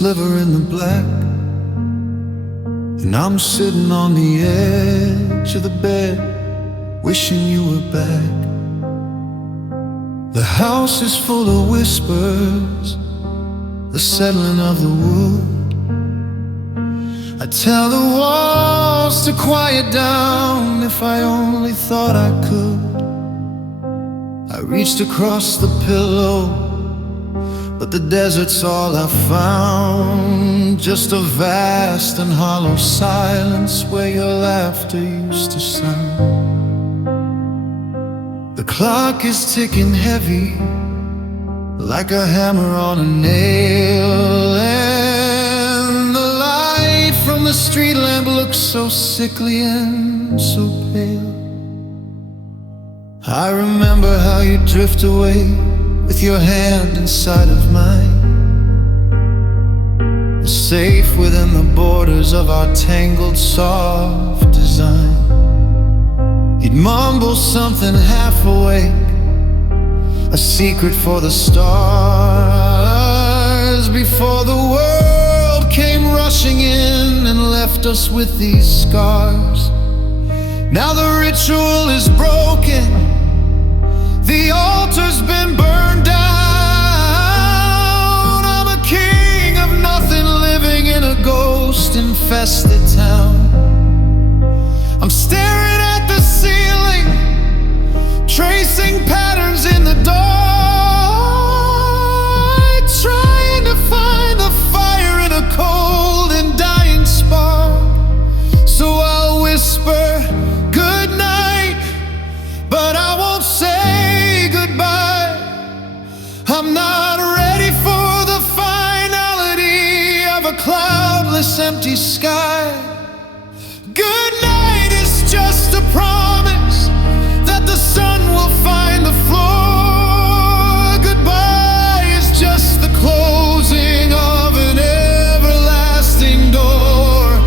sliver in the black, and I'm sitting on the edge of the bed, wishing you were back. The house is full of whispers, the settling of the wood. I tell the walls to quiet down, if I only thought I could. I reached across the pillow, but the desert's all I found. Just a vast and hollow silence where your laughter used to sound. The clock is ticking heavy, like a hammer on a nail, and the light from the street lamp looks so sickly and so pale. I remember how you drift away with your hand inside of mine, safe within the borders of our tangled soft design. You'd mumble something half awake, a secret for the stars, before the world came rushing in and left us with these scars. Now the ritual is broken, the altar's been burned down. I'm a king of nothing, living in a ghost-infested town. I'm staring at the ceiling, tracing patterns in the dark, trying to find the fire in a cold and dying spark. So I'll whisper goodnight, but I won't say goodbye. I'm not ready for the finality of a cloudless, empty sky. Goodnight is just a promise that the sun will find the floor. Goodbye is just the closing of an everlasting door.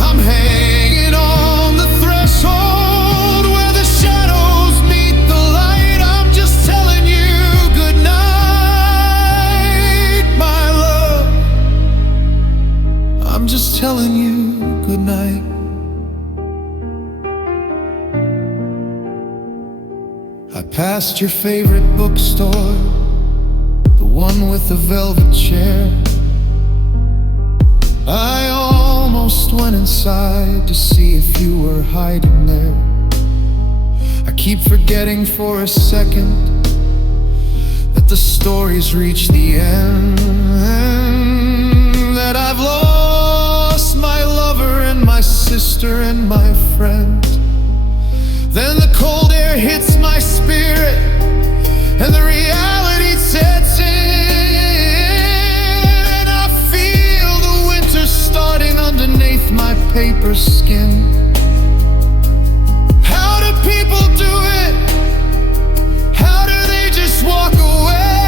I'm hanging on the threshold where the shadows meet the light. I'm just telling you goodnight, my love. I'm just telling you goodnight. I passed your favorite bookstore, the one with the velvet chair. I almost went inside to see if you were hiding there. I keep forgetting for a second that the story's reached the end, that I've lost my lover and my sister and my friend. Then the cold air hits my spirit, and the reality sets in. I feel the winter starting underneath my paper skin. How do people do it? How do they just walk away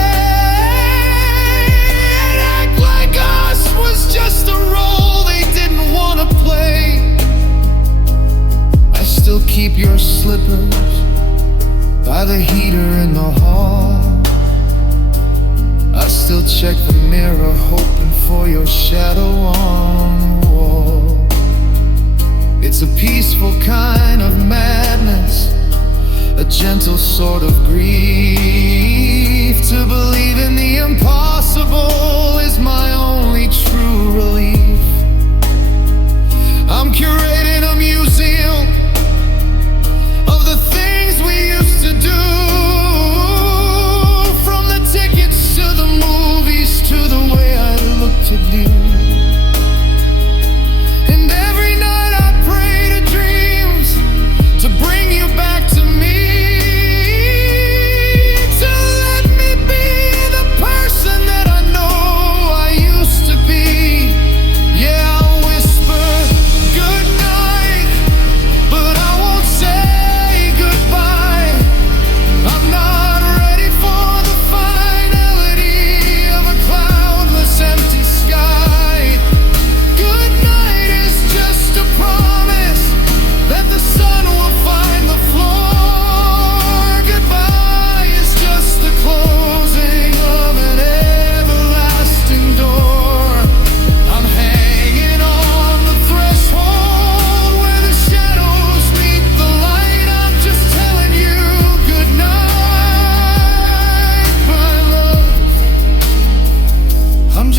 and act like us was just a role they didn't want to play? I still keep your slippers by the heater in the hall. I still check the mirror, hoping for your shadow on the wall. It's a peaceful kind of madness, a gentle sort of grief. To believe in the impossible is my only true relief. I'm curating a museum of the things we used to do, from the tickets to the movies to the way I looked at you. And every night I pray to dreams to bring you back to me, to let me be the person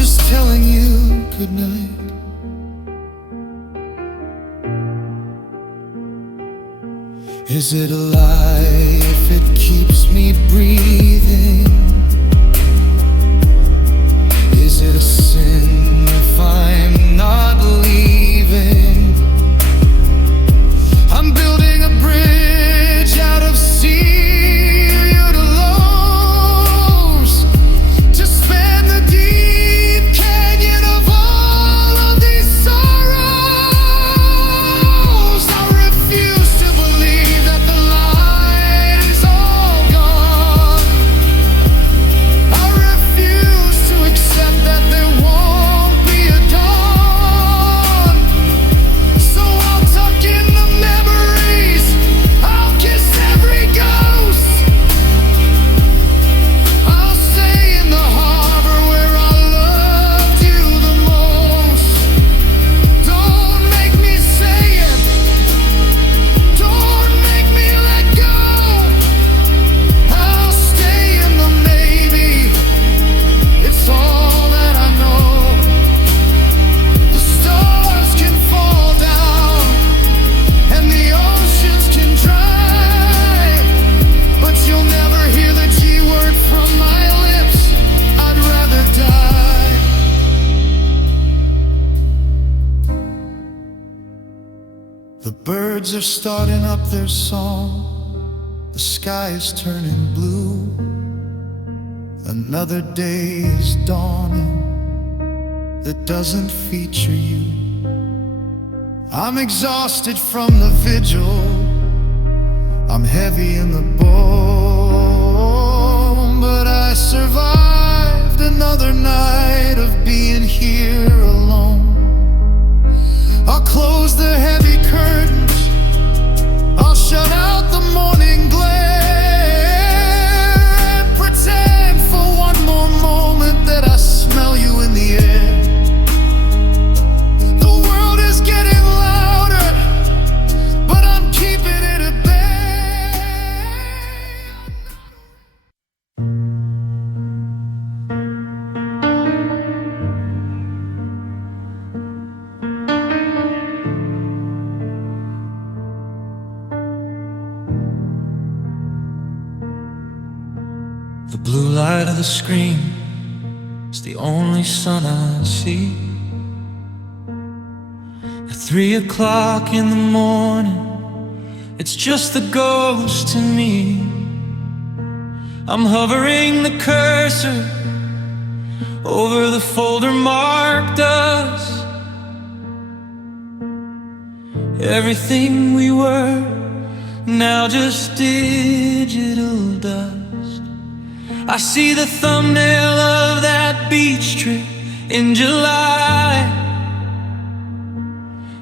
just telling you goodnight. Is it a lie if it keeps me breathing? Is it a sin if I'm not leaving? I'm building a bridge out of sea for you to lose, to span the deep canyon of all of these sorrows. I refuse to believe that the light is all gone. I refuse to accept that there won't be a dawn. So I'll tuck in the memories, I'll kiss every ghost, I'll stay in the harbor where I loved you the most. Don't make me say it, don't make me let go. I'll stay in the maybe, it's all that I know. The stars can fall down and the oceans can dry, but you'll never hear the G word from my lips. I'd rather die. The birds are starting up their song, the sky is turning blue, another day is dawning that doesn't feature you. I'm exhausted from the vigil, I'm heavy in the bone, but I survived another night of being here alone. I'll close the heavy curtains, I'll shut out the morning glare, and pretend for one more moment that I smell you in the air. The world is getting louder, but I'm keeping it at bay. The blue light of the screen is the only sun I see. At 3 o'clock in the morning, it's just a ghost to me. I'm hovering the cursor over the folder marked us. Everything we were, now just digital dust. I see the thumbnail of that beach trip in July.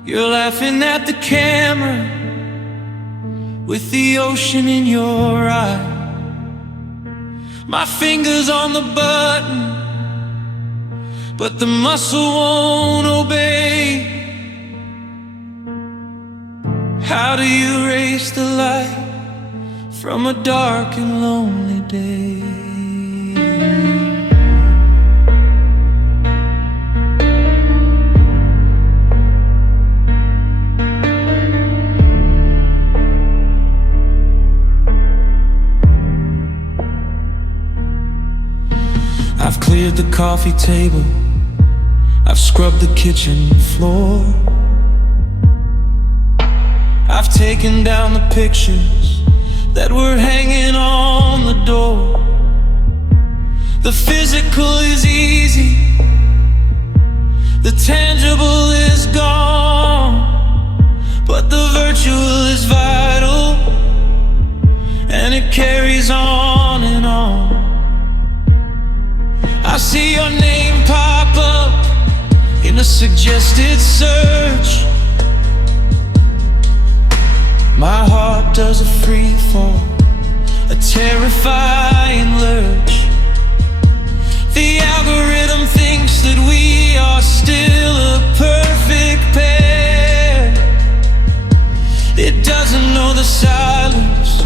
You're laughing at the camera with the ocean in your eye. My finger's on the button, but the muscle won't obey. How do you erase the light from a dark and lonely day? I've cleared the coffee table, I've scrubbed the kitchen floor, I've taken down the pictures that were hanging on the door. The physical is easy, the tangible is gone, but the virtual is vital, and it carries on and on. I see your name pop up in a suggested search. My heart does a free fall, a terrifying lurch. The algorithm thinks that we are still a perfect pair. It doesn't know the silence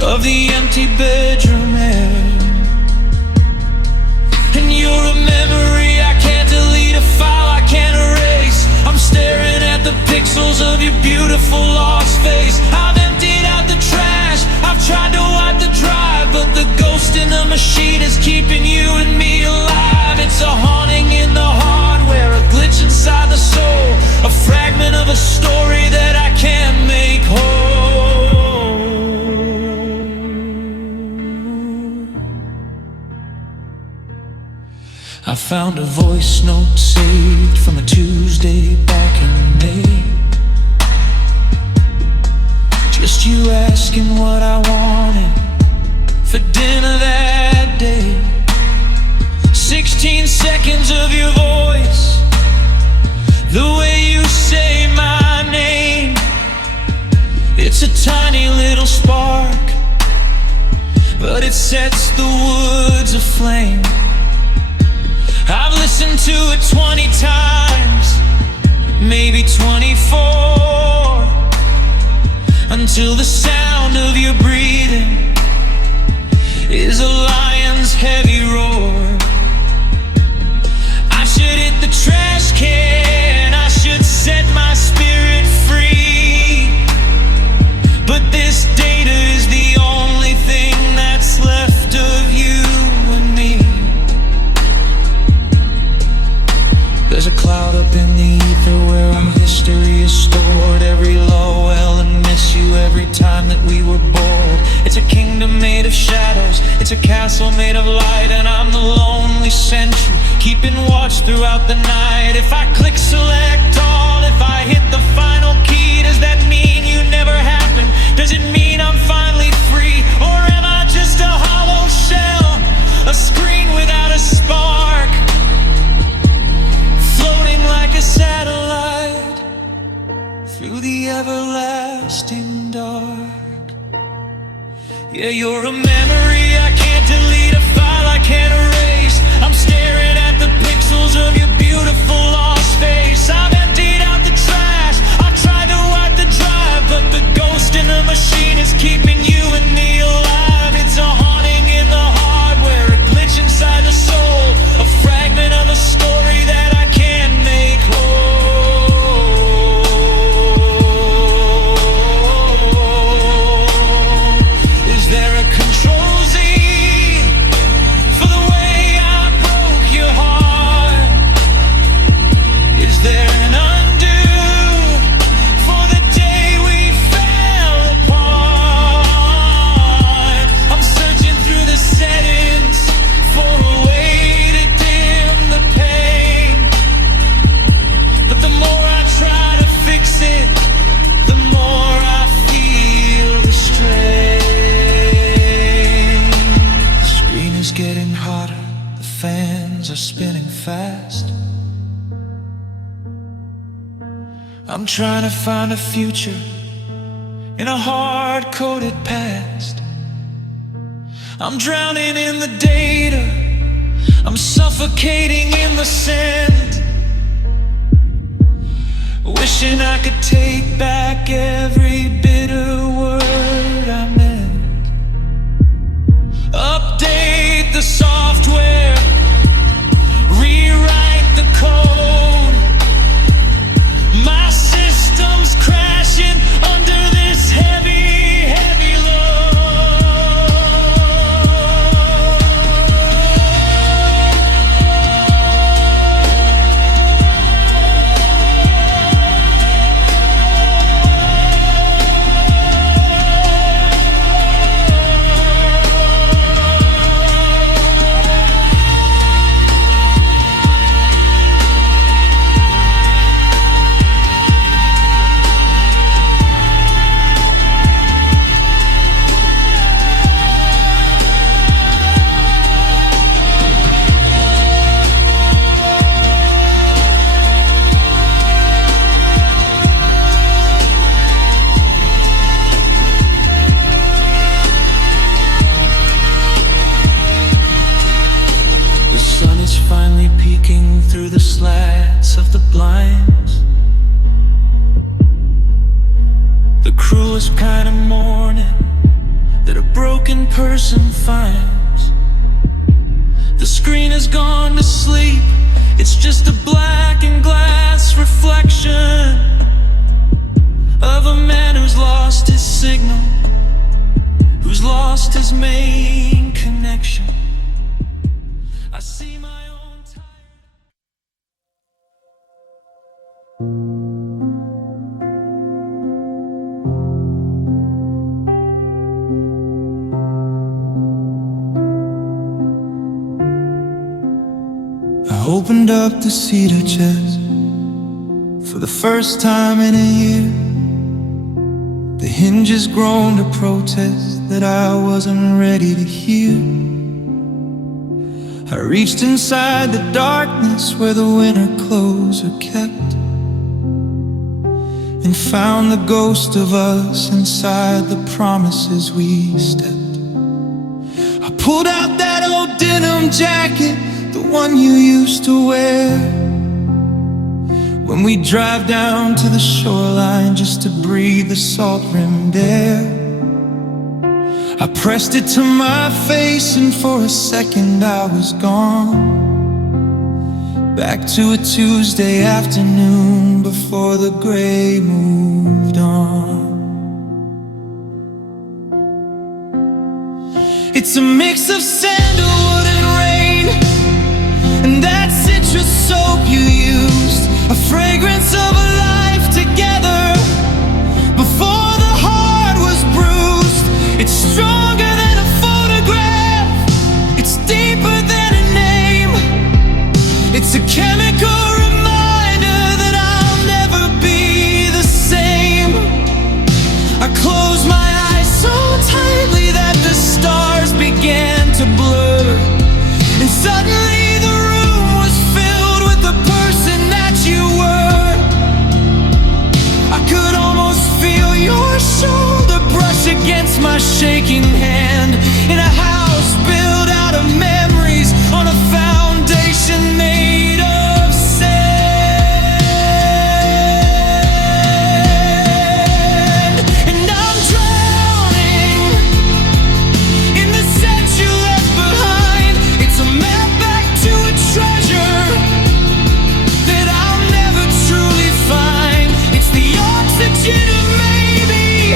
of the empty bedroom air. And you're a memory your beautiful lost face. I've emptied out the trash, I've tried to wipe the drive, but the ghost in the machine is keeping you and me alive. It's a haunting in the hardware, a glitch inside the soul, a fragment of a story that I can't make whole. I found a voice note saved from a Tuesday back in May. Just you asking what I wanted for dinner that day. 16 seconds of your voice, the way you say my name. It's a tiny little spark, but it sets the woods aflame. I've listened to it 20 times, maybe 24, until the sound of your breathing is a lion's heavy roar. I should hit the trash can, I should set my spirit free, but this data is the only thing that's left of you and me. There's a cloud up in the ether where our history is stored. Every low L and miss you every time that we were bored. It's a kingdom made of shadows, it's a castle made of light, and I'm the lonely sentry, keeping watch throughout the night. If I click select all, if I hit the final key, does that mean you never happened? Does it mean I'm finally free? Or am I just a hollow shell, a screen without a spark, floating like a satellite through the everlasting dark? Yeah, you're a memory I can't delete, a file I can't erase. I'm staring at the pixels of your beautiful lost face. I've emptied out the trash, I've tried to wipe the drive, but the ghost in the machine is keeping you and me alive. It's a haunting in the hardware, a glitch inside the soul, a fragment of a story that I can't make whole. Is there a control Z for the way I broke your heart? Is there an undo for the day we fell apart? I'm searching through the settings for a way to dim the pain, but the more I try to fix it, the more I feel the strain. The screen is getting hotter, the fans are spinning fast. I'm trying to find a future in a hard-coded past. I'm drowning in the data, I'm suffocating in the sand, wishing I could take back every bitter word I meant. Update the software, rewrite the code. My system's crashing under this heavy, heavy through the slats of the blinds. The cruelest kind of morning that a broken person finds. The screen has gone to sleep, it's just a black and glass reflection a man who's lost his signal, who's lost his main connection. I see my own time. I opened up the cedar chest for the first time in a year. The hinges groaned to protest that I wasn't ready to hear. I reached inside the darkness where the winter clothes are kept, and found the ghost of us inside the promises we stepped. I pulled out that old denim jacket, the one you used to wear, when we drive down to the shoreline just to breathe the salt-rimmed air. I pressed it to my face and for a second I was gone, back to a Tuesday afternoon before the gray moved on. It's a mix of sandalwood and rain, and that citrus soap you used, a fragrance of a life together before the heart was bruised. It's stronger than a photograph, it's deeper than a name. It's a chemical reminder that I'll never be the same. I closed my eyes so tightly that the stars began to blur, and suddenly the room was filled with the person that you were. I could almost feel your shoulder brush against my shaking hand, in a house built out of memories on a foundation made of sand. And I'm drowning in the scent you left behind. It's a map back to a treasure that I'll never truly find. It's the oxygen of maybe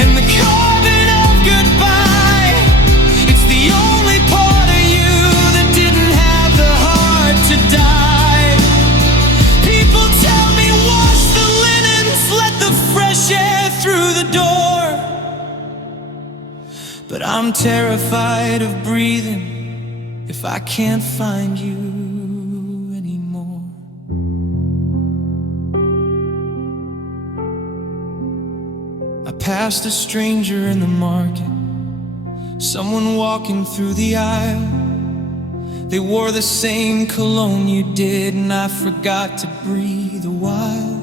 and the carbon of goodbye. It's the only part of you that didn't have the heart to die. People tell me wash the linens, let the fresh air through the door, but I'm terrified of breathing if I can't find you anymore. I passed a stranger in the market, someone walking through the aisle. They wore the same cologne you did, and I forgot to breathe a while.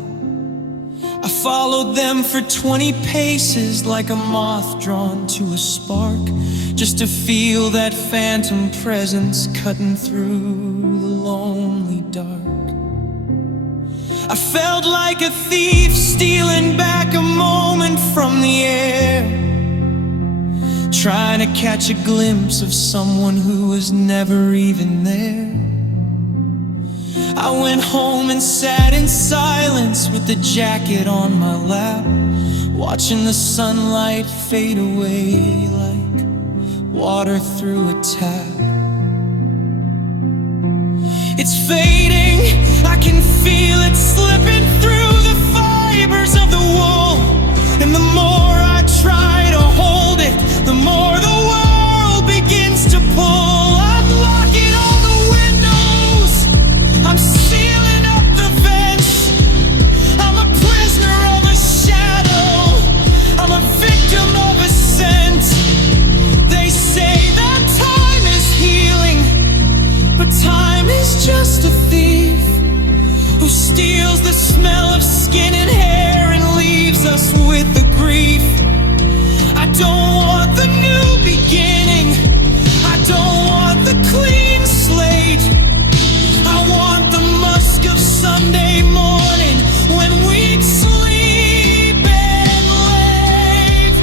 I followed them for 20 paces like a moth drawn to a spark, just to feel that phantom presence cutting through the lonely dark. I felt like a thief stealing back a moment from the air, trying to catch a glimpse of someone who was never even there. I went home and sat in silence with the jacket on my lap, watching the sunlight fade away like water through a tap. It's fading, I can feel it slipping through the fibers of the wool, and the more I try to hold it, the more the world begins to pull. I'm locking all the windows, I'm sealing up the vents. I'm a prisoner of a shadow, I'm a victim of a scent. They say that time is healing, but time is just a thief who steals the smell of skin and hair and leaves us with the grief. I don't want the new beginning, I don't want the clean slate. I want the musk of Sunday morning when we sleep and late.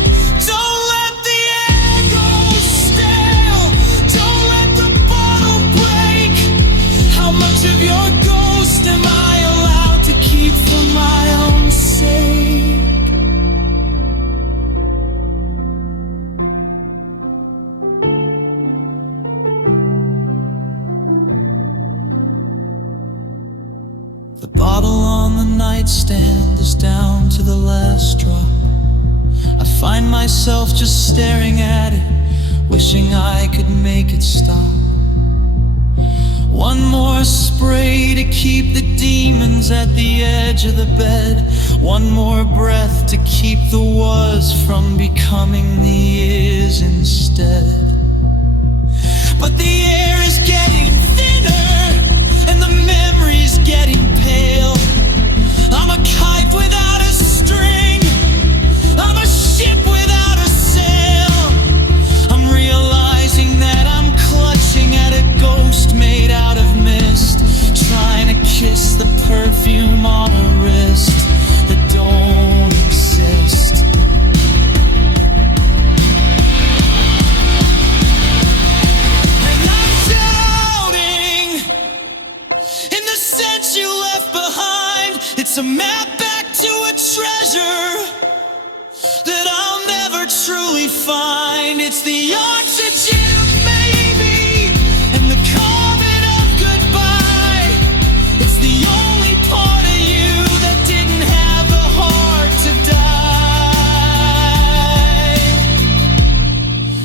Don't let the air go stale, don't let the bottle break. How much of your ghost am I allowed to keep for my own sake? The bottle on the nightstand is down to the last drop. I find myself just staring at it, wishing I could make it stop. One more spray to keep the demons at the edge of the bed. One more breath to keep the was from becoming the is instead. But the air is getting thinner and the memory's getting pale. I'm a kite without a string, I'm a ship without a sail. I'm realizing that I'm clutching at a ghost made out of mist, trying to kiss the perfume on a wrist that don't exist. And I'm doubting in the sense you left behind. It's a map back to a treasure that I'll never truly find. It's the oxygen of maybe and the carbon of goodbye. It's the only part of you that didn't have the heart to die.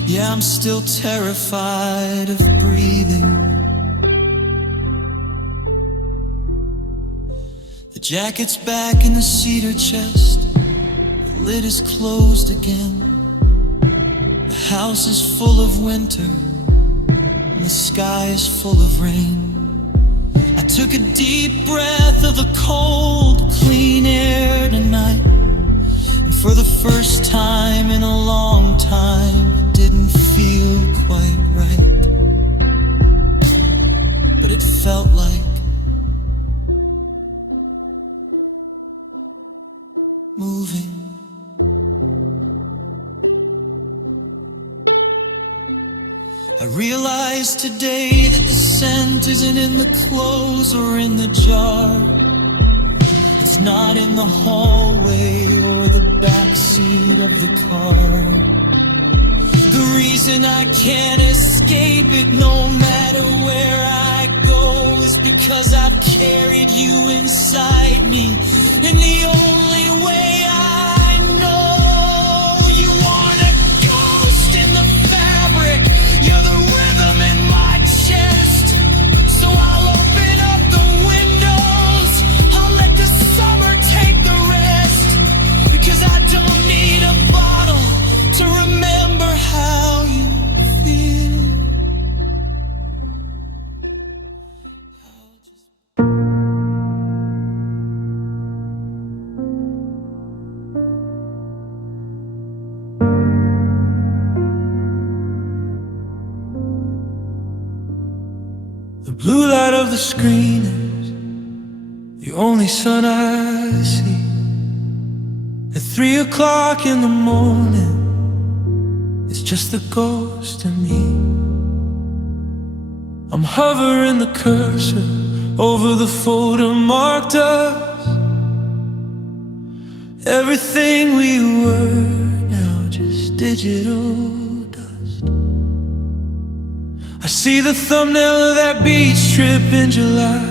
Yeah, I'm still terrified of breathing. The jacket's back in the cedar chest, the lid is closed again. The house is full of winter, and the sky is full of rain. I took a deep breath of the cold, clean air tonight, and for the first time in a long time, it didn't feel quite right. But it felt like moving. I realized today that the scent isn't in the clothes or in the jar. It's not in the hallway or the backseat of the car. The reason I can't escape it no matter where I go is because I've carried you inside me. And the only way I know, you are the ghost in the fabric, you're the rhythm in my chest. So I'll open up the windows, I'll let the summer take the rest, because I don't need a bottle to remember how you feel. The blue light of the screen is the only sun I see. At 3 o'clock in the morning, it's just a ghost in me. I'm hovering the cursor over the folder marked us. Everything we were, now just digital dust. I see the thumbnail of that beach trip in July.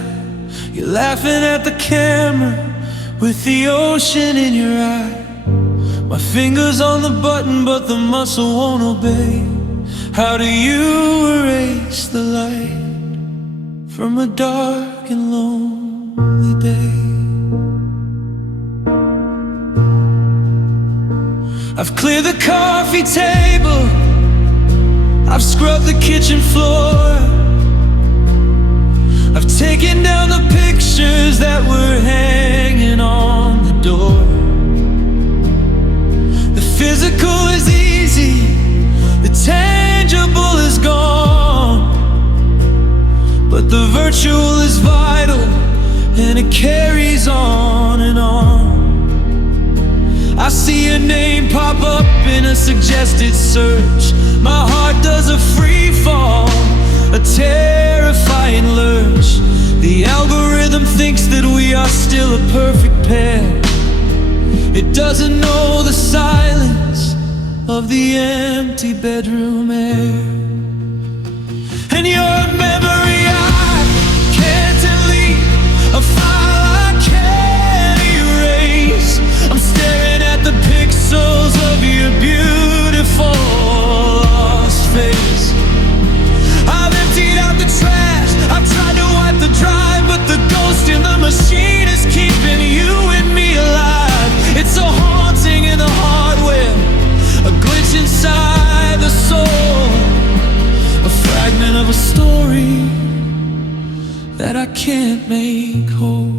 You're laughing at the camera with the ocean in your eye. My finger's on the button, but the muscle won't obey. How do you erase the light from a dark and lonely day? I've cleared the coffee table, I've scrubbed the kitchen floor, I've taken down the pictures that were hanging on the door. The physical is easy, the tangible is gone, but the virtual is vital, and it carries on and on. I see your name pop up in a suggested search. My heart does a free fall, a terrifying lurch. The algorithm thinks that we are still a perfect pair. It doesn't know the silence of the empty bedroom air. And you're a memory I can't delete, a file I that I can't make whole.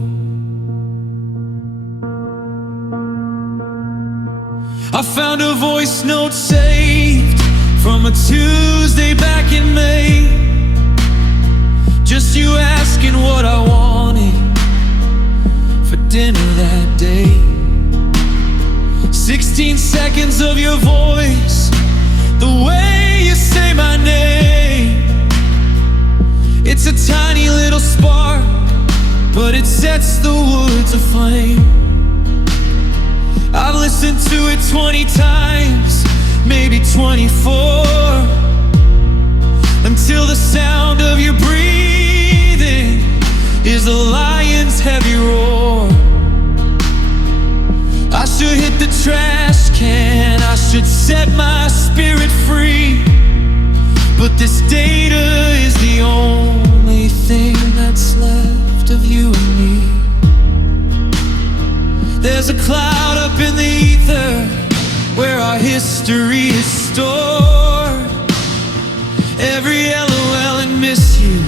I found a voice note saved from a Tuesday back in May. Just you asking what I wanted for dinner that day. 16 seconds of your voice, the way you say my name. It's a tiny little spark, but it sets the woods aflame. I've listened to it 20 times, maybe 24, until the sound of your breathing is the lion's heavy roar. I should hit the trash can, I should set my spirit free, but this data is the only thing that's left of you and me. There's a cloud up in the ether where our history is stored. Every LOL and miss you,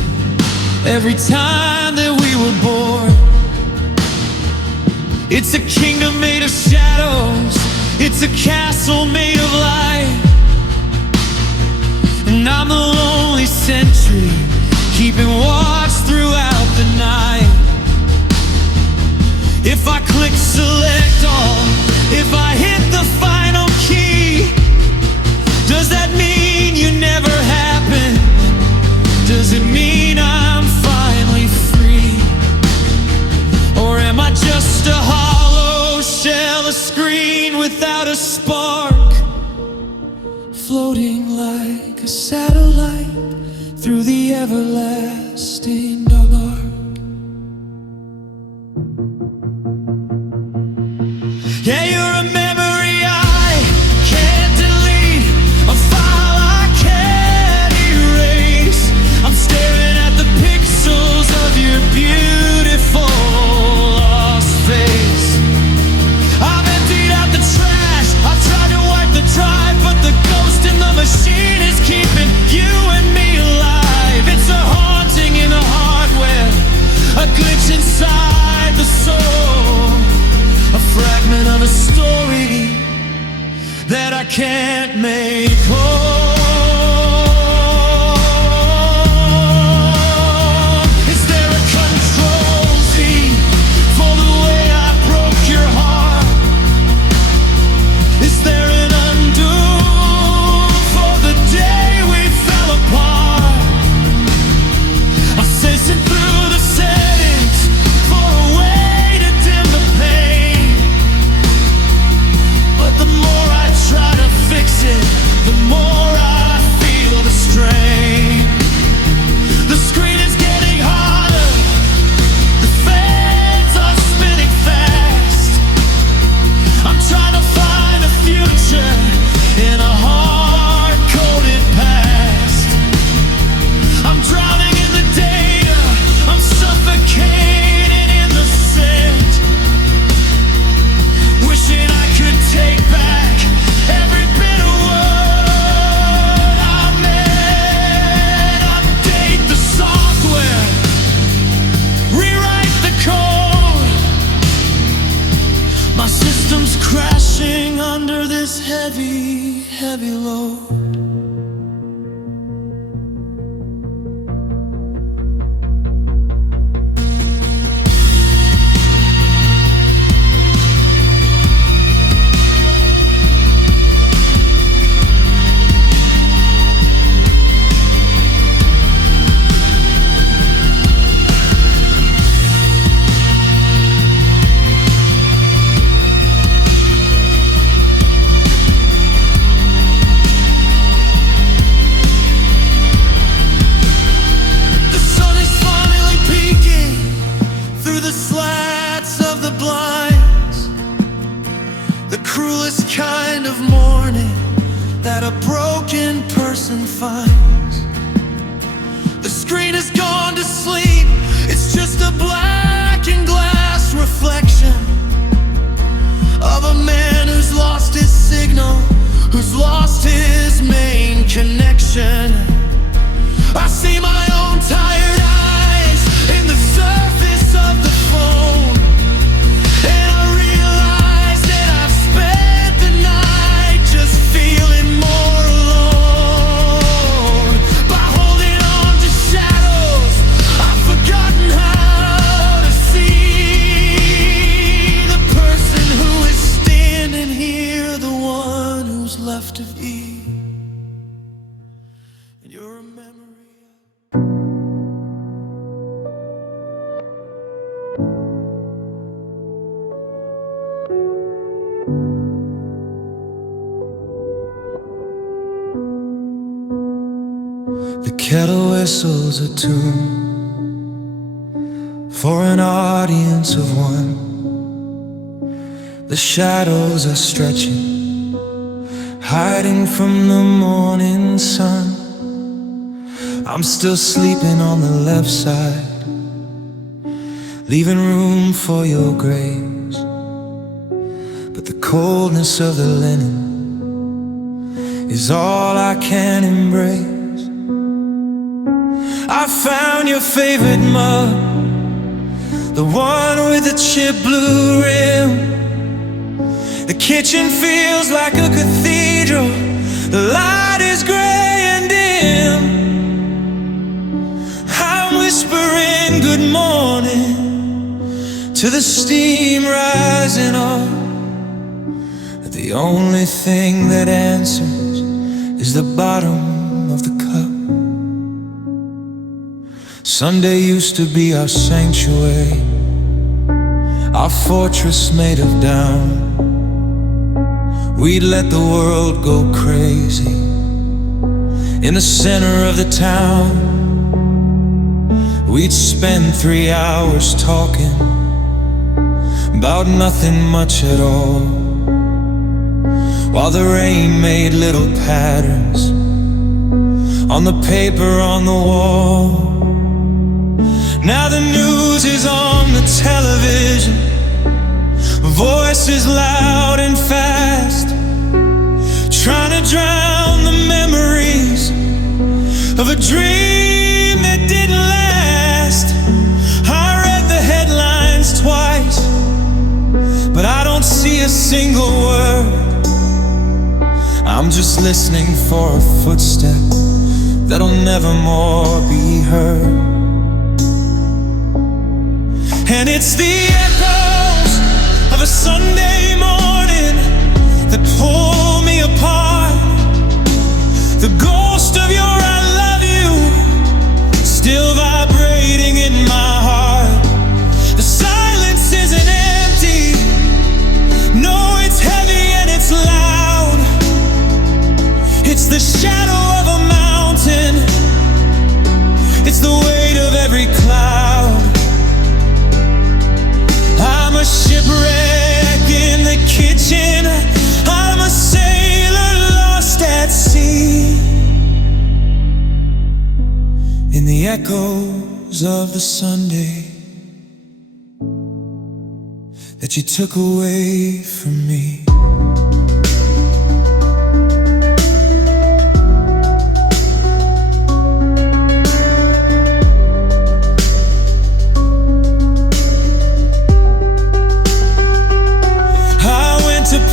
every time that we were born. It's a kingdom made of shadows, it's a castle made of light. And I'm the lonely sentry, keeping watch throughout the night. If I click select all, if I hit the final key, does that mean you never happened? Does it mean I'm finally free? Or am I just a hollow shell, a screen without a spark, floating like a satellite through the everlasting dark? Yeah, you're a memory I can't delete, a file I can't erase. I'm staring at the pixels of your beautiful lost face. I've emptied out the trash, I've tried to wipe the drive, but the ghost in the machine is keeping you and me alive. It's a haunting in the hardware, a glitch inside the soul, a fragment of a story that I can't make whole. Is there a control Z for the way I broke your heart? Is there an undo for the day we fell apart? I'm sensing through the settings for a way to dim the pain, but the more I try to fix it, the more I feel the strain. The screen is getting harder, the fans are spinning fast. I'm trying to find a future in a hard-coded past. I'm drowning in the data, I'm suffocating in the scent, wishing I could take back every bit of word I meant. Update the software, rewrite the code. My system's crashing under this heavy, heavy load. kettle whistles a tune for an audience of one. The shadows are stretching, hiding from the morning sun. I'm still sleeping on the left side, leaving room for your grace. But the coldness of the linen is all I can embrace. I found your favorite mug, the one with the chip blue rim. The kitchen feels like a cathedral, the light is gray and dim. I'm whispering good morning to the steam rising up. The only thing that answers is the bottom of the cup. Sunday used to be our sanctuary, our fortress made of down. We'd let the world go crazy in the center of the town. We'd spend 3 hours talking about nothing much at all, while the rain made little patterns on the paper on the wall. Now the news is on the television, voices loud and fast, trying to drown the memories of a dream that didn't last. I read the headlines twice, but I don't see a single word. I'm just listening for a footstep that'll never more be heard. And it's the echoes of a Sunday morning that pull me apart. The ghost of your I love you still vibrating in my heart. The silence isn't empty, no, it's heavy and it's loud. It's the shadow of a mountain, it's the weight of every cloud. I'm a shipwreck in the kitchen, I'm a sailor lost at sea. In the echoes of the Sunday that you took away from me.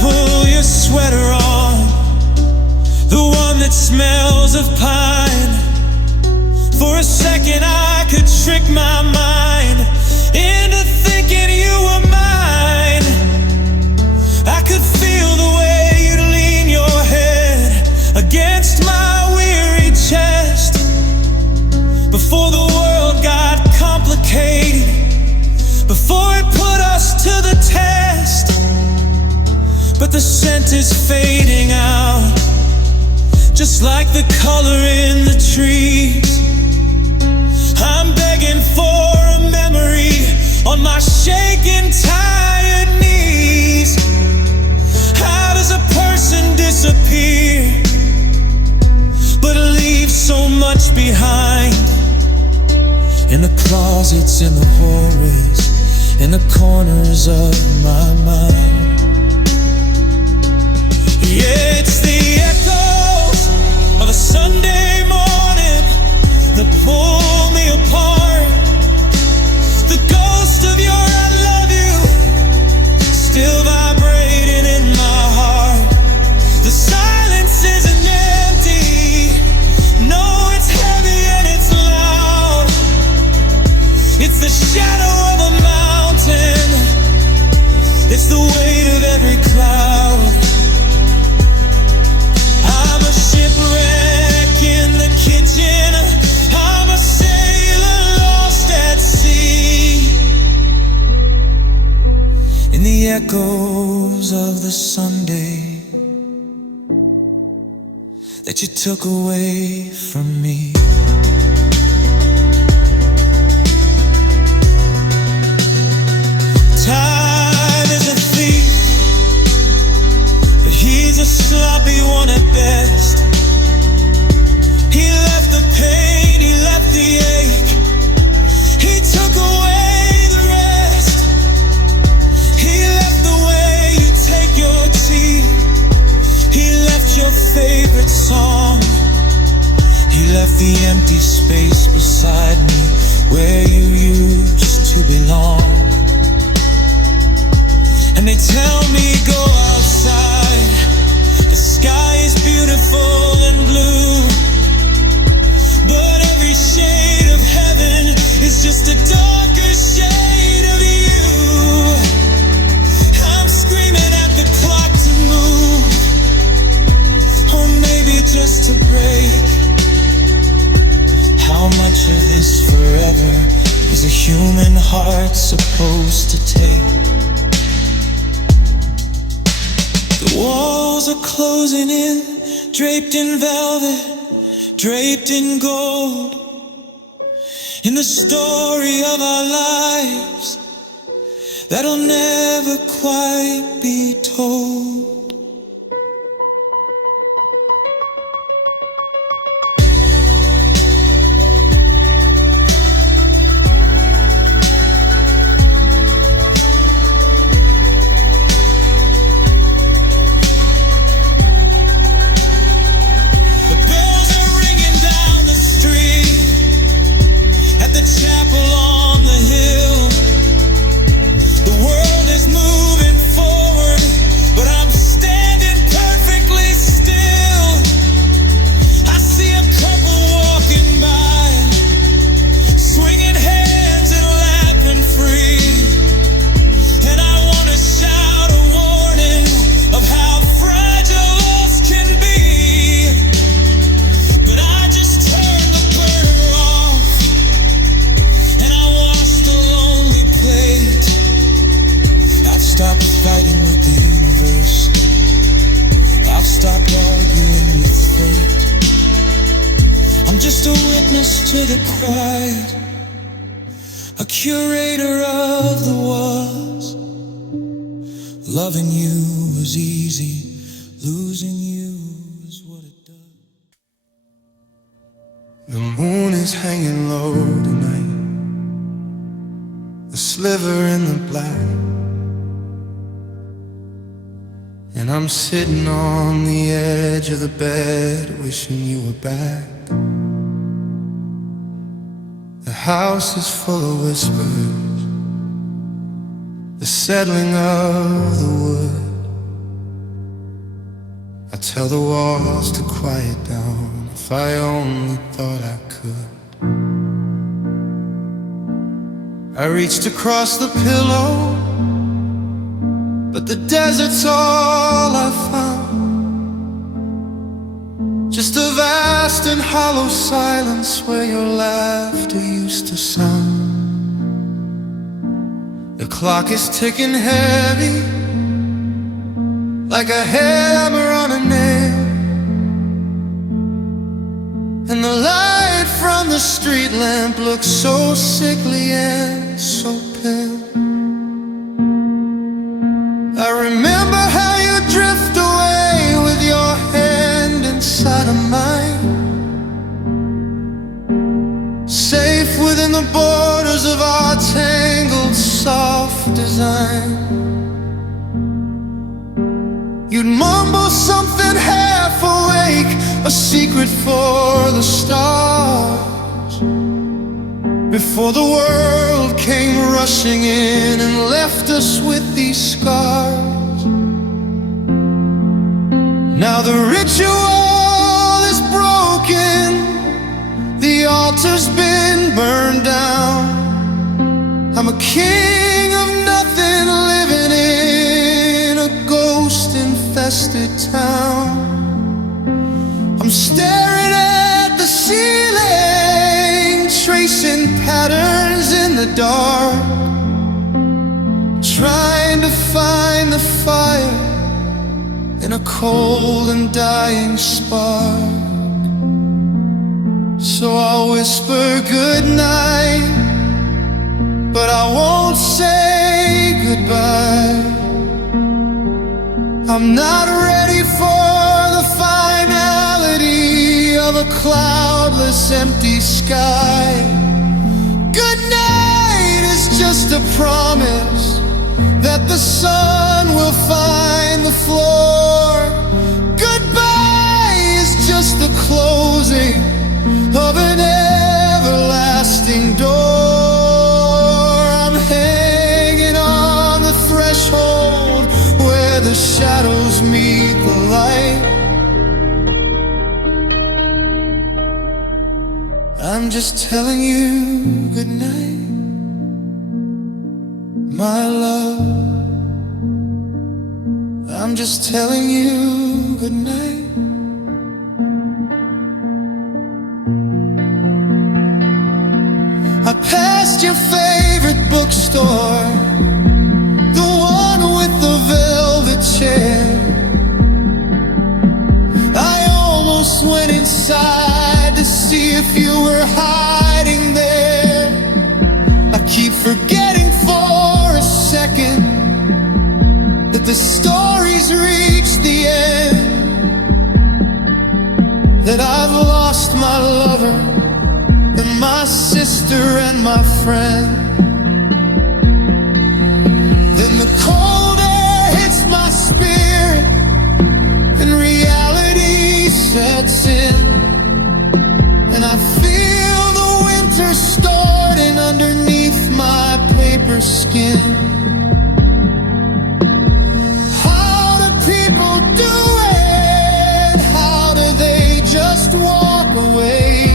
Pull your sweater on, the one that smells of pine. For a second I could trick my mind into thinking you were mine. I could feel the way you'd lean your head against my weary chest before the world got complicated, before it put us to the test. But the scent is fading out, just like the color in the trees. I'm begging for a memory on my shaking, tired knees. How does a person disappear but leave so much behind? In the closets, in the hallways, in the corners of my mind. Yeah, it's the echoes of a Sunday morning that pull me apart. The ghost of your I love you still vibrating in my heart. The silence isn't empty, no, it's heavy and it's loud. It's the shadow of a mountain, it's the weight of every cloud. I'm a shipwreck in the kitchen, I'm a sailor lost at sea. In the echoes of the Sunday that you took away from me. on at best. He left the pain, he left the ache. He took away the rest. He left the way you take your tea. He left your favorite song. He left the empty space beside me where you used to belong. And they tell me go outside. The sky is beautiful and blue, but every shade of heaven is just a darker shade of you. I'm screaming at the clock to move, or maybe just to break. How much of this forever is a human heart supposed to take? The walls are closing in, draped in velvet, draped in gold. In the story of our lives that'll never quite be told. To the quiet, a curator of the was. Loving you was easy, losing you is what it does. The moon is hanging low tonight, a sliver in the black, and I'm sitting on the edge of the bed wishing you were back. The house is full of whispers, the settling of the wood. I tell the walls to quiet down, if I only thought I could. I reached across the pillow, but the desert's all I found. Just a vast and hollow silence where your laughter used to sound. The clock is ticking heavy, like a hammer on a nail, and the light from the street lamp looks so sickly and so pale. I remember how you drift away with your hand inside of mine, safe within the borders of our tangled soft design. You'd mumble something half awake, a secret for the stars, before the world came rushing in and left us with these scars. Now the ritual is broken, the altar's been burned down. I'm a king of nothing living in a ghost-infested town. I'm staring at the ceiling, tracing patterns in the dark, trying to find the fire in a cold and dying spark. So I'll whisper goodnight, but I won't say goodbye. I'm not ready for the fire. a cloudless, empty sky. Good night is just a promise that the sun will find the floor. Goodbye is just the closing of an everlasting door. I'm hanging on the threshold where the shadows meet the light. I'm just telling you good night, my love. I'm just telling you good night. I passed your favorite bookstore, the one with the velvet chair. I almost went inside to see if you were hiding there. I keep forgetting for a second that the story's reached the end, that I've lost my lover and my sister and my friend. Then the cold air hits my spirit and reality sets in, and I feel the winter starting underneath my paper skin. How do people do it? How do they just walk away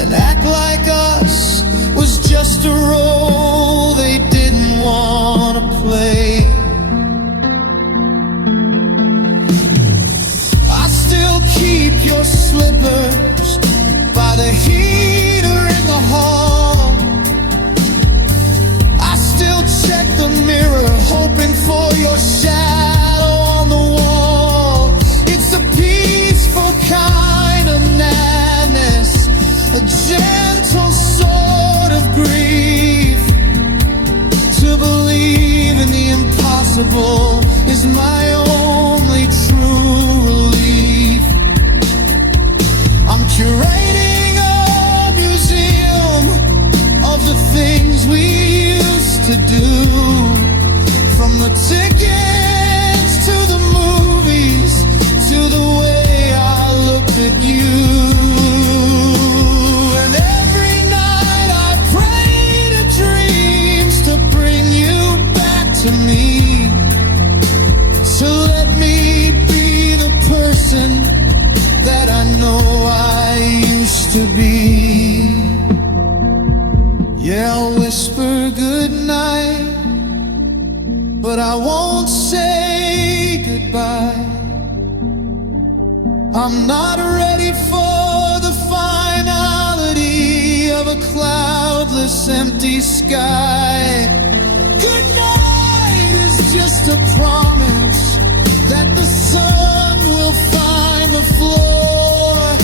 and act like us was just a role they didn't want to play? I still keep your slippers by the heater in the hall. I still check the mirror, hoping for your shadow on the wall. It's a peaceful kind of madness, a gentle sort of grief. To believe in the impossible is my only true relief. I'm curating a museum of the things we used to do, from the tickets to the movies to the way I looked at you. And every night I pray to dreams to bring you back to me, to let me be the person that I know I used to be. Yeah, I'll whisper goodnight, but I won't say goodbye. I'm not ready for the finality of a cloudless, empty sky. Good night is just a promise that the sun will find the floor.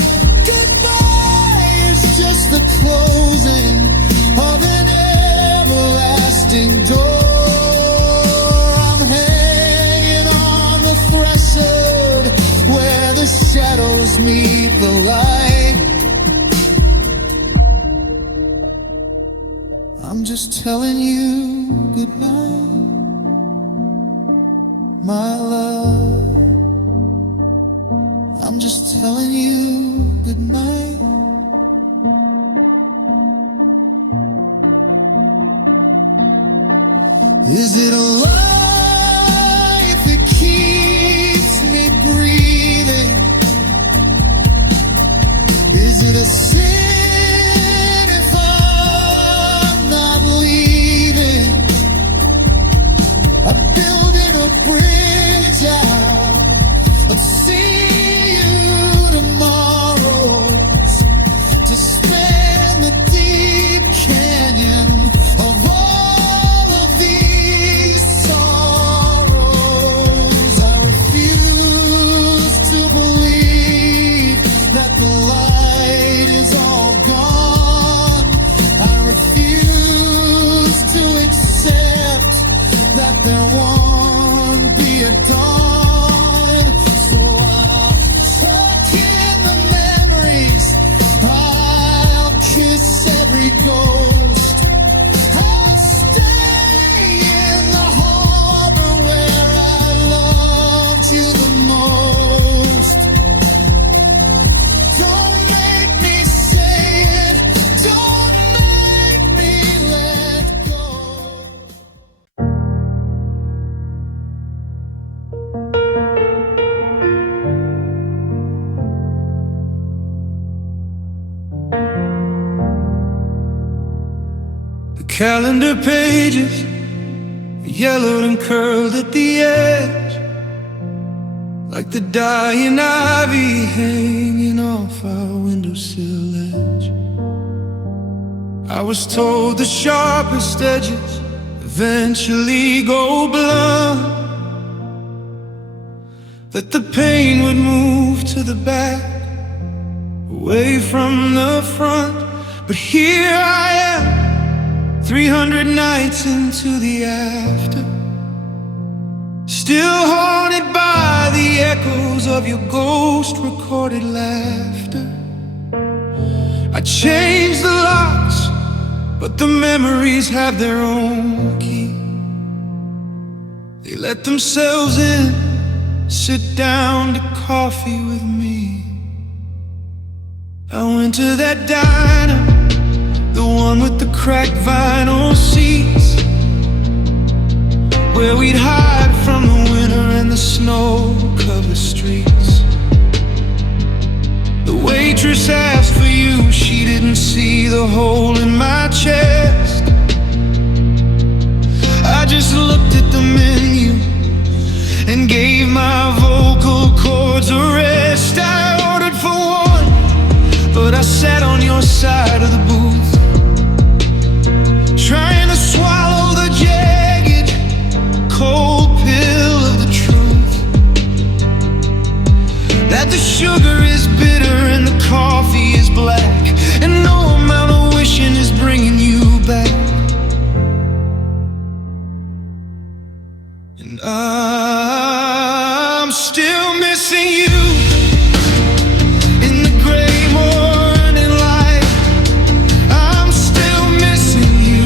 Goodbye is just the closing of an everlasting door. I'm hanging on the threshold where the shadows meet the light. I'm just telling you good night, my love. I'm just telling you good night. Is it a lie if it keeps me breathing? Is it a sin if I'm not leaving? I'm building a bridge out. Let's see you tomorrow to spend the deep canyon of all of these sorrows. I refuse to believe that the light is on. The calendar pages yellowed and curled at the edge, like the dying ivy hanging off our windowsill edge. I was told the sharpest edges eventually go blunt, that the pain would move to the back, away from the front. But here I am, 300 nights into the after, still haunted by the echoes of your ghost-recorded laughter. I changed the locks, but the memories have their own key. They let themselves in, sit down to coffee with me. I went to that diner, the one with the cracked vinyl seats, where we'd hide from the winter and the snow-covered streets. The waitress asked for you, she didn't see the hole in my chest. I just looked at the menu and gave my vocal cords a rest. I ordered for one, but I sat on your side of the booth, trying to swallow the jagged, cold pill of the truth, that the sugar is bitter and the coffee is black, and no amount of wishing is bringing you back. And I'm still missing you in the gray morning light. I'm still missing you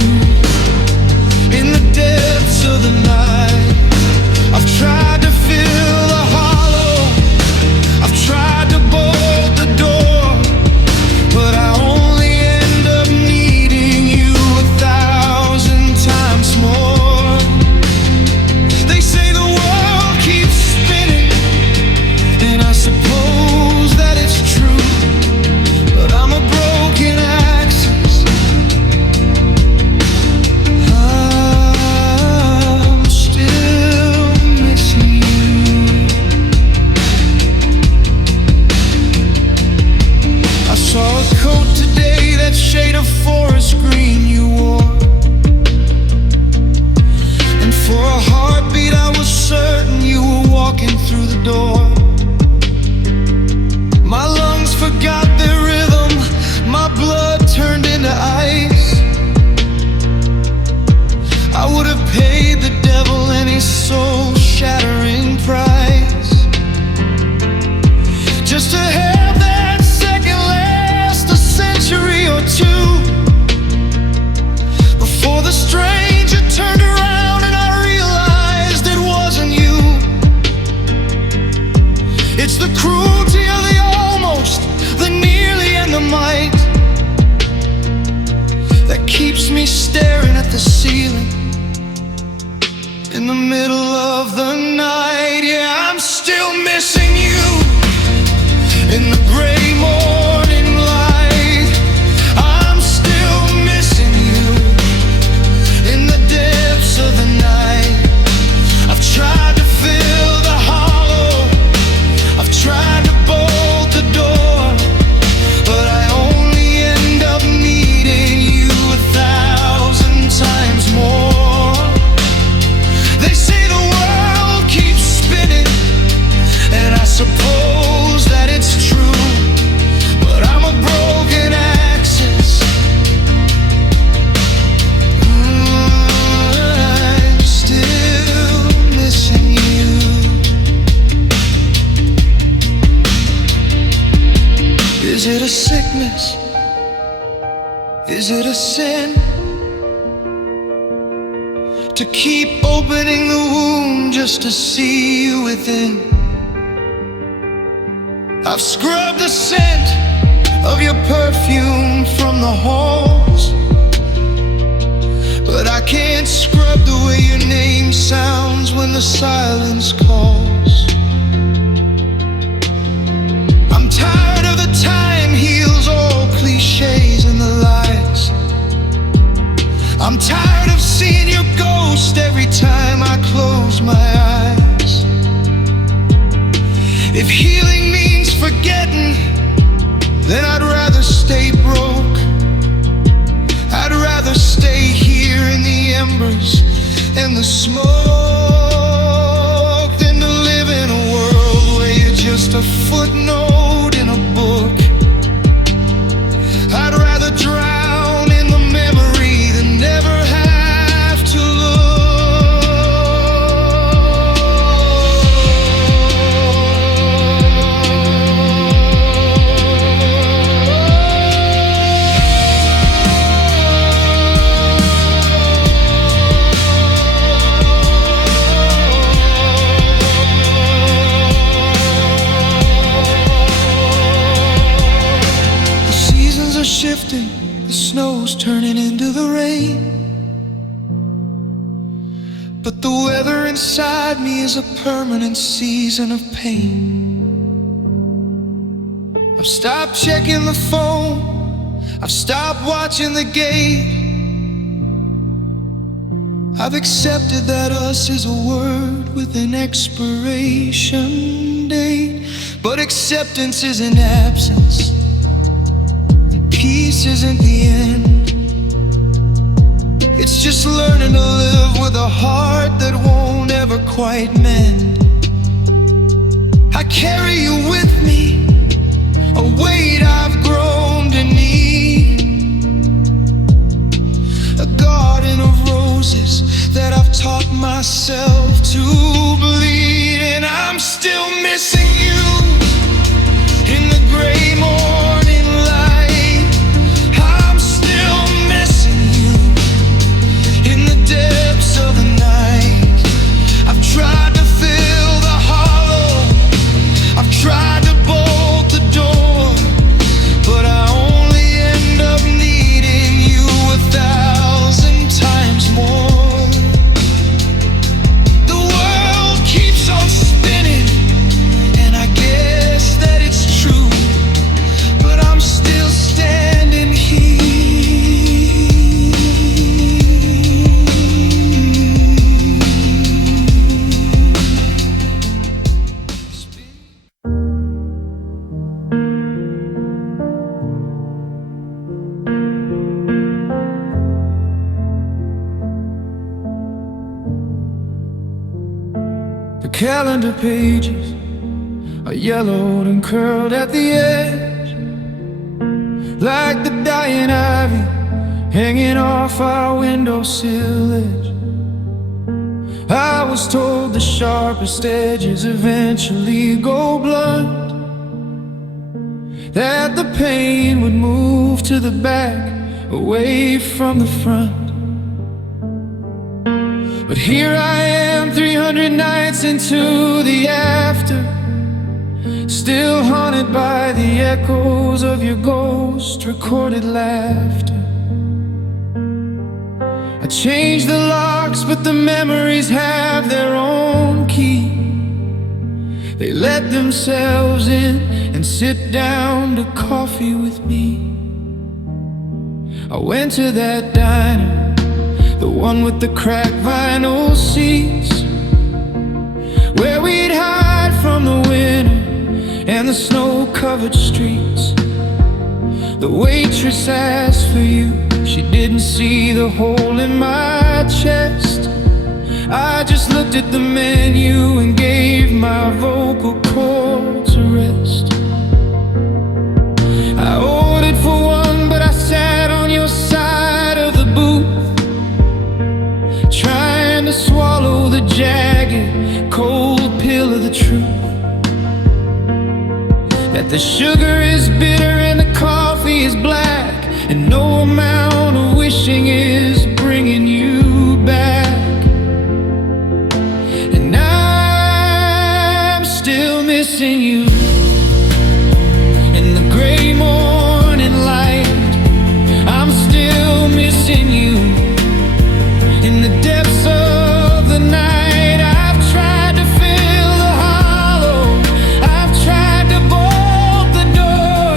in the depths of the night. I've tried to fill the hollow, I've tried to bolt the door, but I only end up needing you 1,000 times more. They say the world keeps spinning, and I suppose that it's true, but I'm a broken axis. I'm still missing you. I saw a coat today, that shade of forest green you wore, and for a heartbeat I was certain you were walking through the door. My lungs forgot their rhythm, my blood turned into ice. I would have paid the devil any soul-shattering price, just to have that second last a century or two, before the stranger turned around and I realized it wasn't you. It's the cruelty of the almost, the nearly, and the might that keeps me staring at the ceiling in the middle of the night. Yeah, I'm still missing you in the gray morning light. I'm still missing you in the depths of the night. I've tried to fill the hollow, I've tried to bolt the door, but I only end up needing you 1,000 times more. They say the world keeps spinning, and I suppose that it's true, but I'm a broken axis. I'm still missing you. Is it a sickness? Is it a sin to keep opening the wound just to see you within? I've scrubbed the scent of your perfume from the halls, but I can't scrub the way your name sounds when the silence calls. I'm tired of the time heals all cliches and the lies. I'm tired of seeing your ghost every time I close my eyes. If healing means forgetting, then I'd rather stay broke. I'd rather stay here in the embers and the smoke than to live in a world where you're just a footnote in a book. I'd rather drown in the memory than never have to shifting, the snow's turning into the rain. But the weather inside me is a permanent season of pain. I've stopped checking the phone, I've stopped watching the gate. I've accepted that us is a word with an expiration date. But acceptance isn't absence, peace isn't the end. It's just learning to live with a heart that won't ever quite mend. I carry you with me, a weight I've grown to need, a garden of roses that I've taught myself to bleed. And I'm still missing you in the gray morning light. Depths of the night, I've tried to fill the hollow, I've tried to bolt the door, but I only end up needing you 1,000 times more. The world keeps on spinning, and I guess that it's true, but I'm still standing here. Calendar pages are yellowed and curled at the edge, like the dying ivy hanging off our windowsill edge. I was told the sharpest edges eventually go blunt, that the pain would move to the back, away from the front. But here I am, 300 nights into the after, still haunted by the echoes of your ghost recorded laughter. I changed the locks, but the memories have their own key. They let themselves in and sit down to coffee with me. I went to that diner, the one with the cracked vinyl seats, where we'd hide from the winter and the snow-covered streets. The waitress asked for you, she didn't see the hole in my chest. I just looked at the menu and gave my vocal cords a rest. I ordered for one, but I sat on your side of the booth, trying to swallow the jagged, cold pill of the truth, that the sugar is bitter and the coffee is black, and no amount of wishing is bringing you back. And I'm still missing you in the gray morning light. I'm still missing you in the depths of the night. I've tried to fill the hollow, I've tried to bolt the door,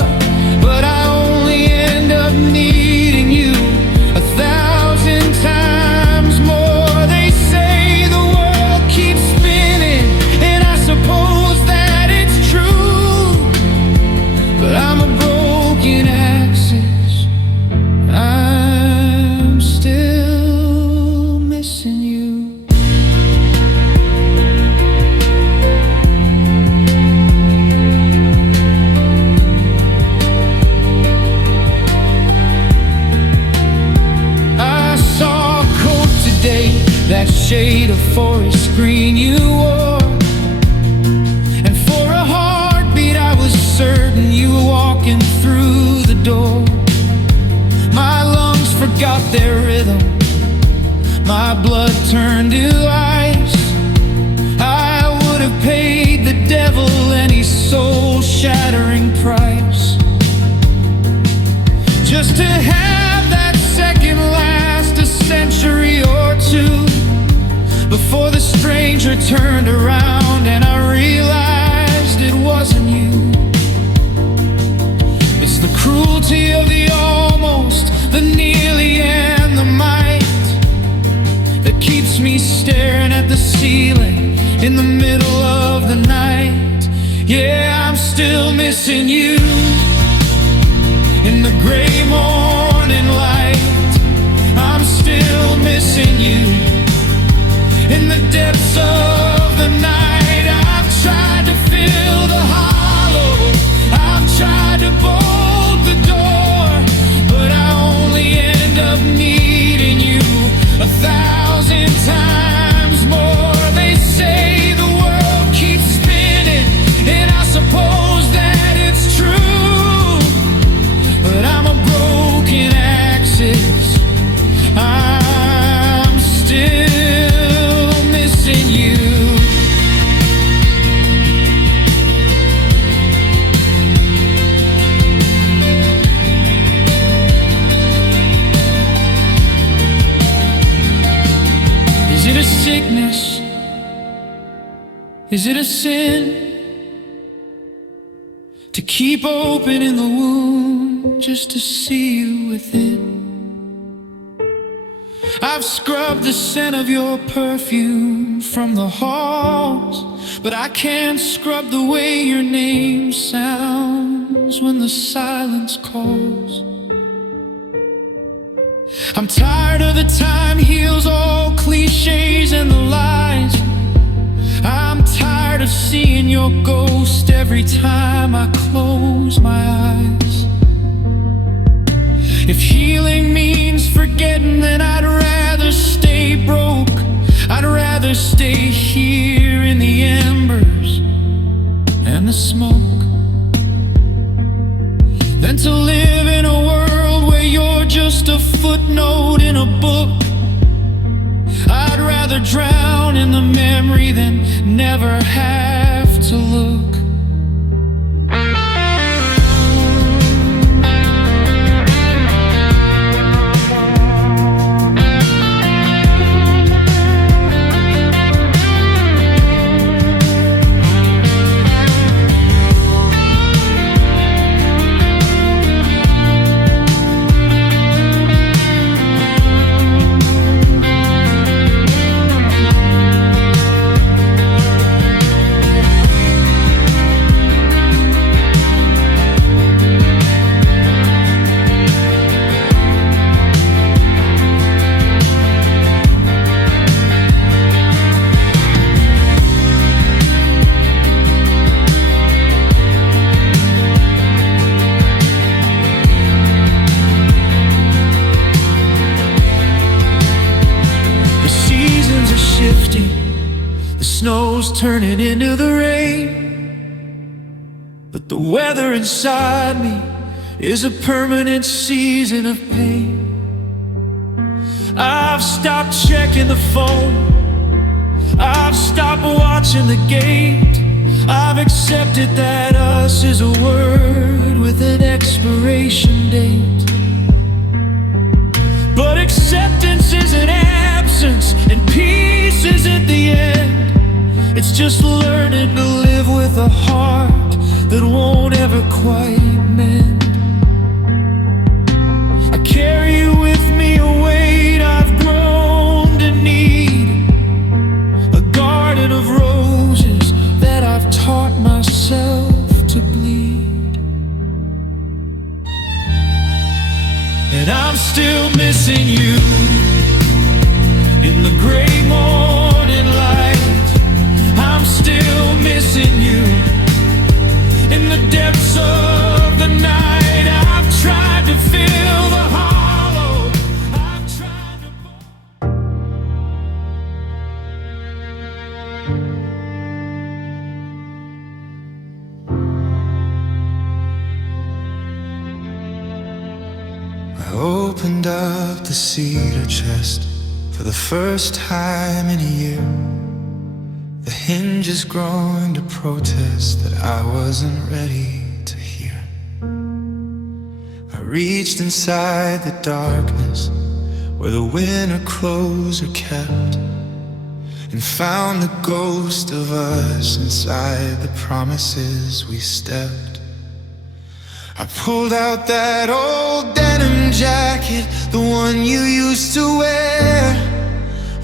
that shade of forest green you wore. And for a heartbeat I was certain you were walking through the door. My lungs forgot their rhythm, my blood turned to ice. I would have paid the devil any soul-shattering price just to have that second last a century or two before the stranger turned around and I realized it wasn't you. It's the cruelty of the almost, the nearly, and the might that keeps me staring at the ceiling in the middle of the night. Yeah, I'm still missing you in the gray morning light. I'm still missing you in the depths of the night. I've tried to fill the hollow, I've tried to bolt the door, but I only end up needing you 1,000 times more. They say the world keeps spinning, and I suppose that it's true, but I'm a broken axis. I'm still missing you. Is it a sickness? Is it a sin to keep opening the wound just to see you within? I've scrubbed the scent of your perfume from the halls, but I can't scrub the way your name sounds when the silence calls. I'm tired of the time heals all cliches and the lies. I'm tired of seeing your ghost every time I close my eyes. If healing means forgetting, then I'd rather stay broke. I'd rather stay here in the embers and the smoke than to live in a world where you're just a footnote in a book. I'd rather drown in the memory than never have to look. The snow's turning into the rain, but the weather inside me is a permanent season of pain. I've stopped checking the phone, I've stopped watching the gate. I've accepted that us is a word with an expiration date. But acceptance isn't absence, and peace isn't the end. It's just learning to live with a heart that won't ever quite mend. I carry with me a weight I've grown to need, a garden of roses that I've taught myself to bleed. And I'm still missing you in the gray morning light. I'm still missing you in the depths of the night. opened up the cedar chest for the first time in a year. The hinges growing to protest that I wasn't ready to hear. I reached inside the darkness where the winter clothes are kept, and found the ghost of us inside the promises we stepped. I pulled out that old denim jacket, the one you used to wear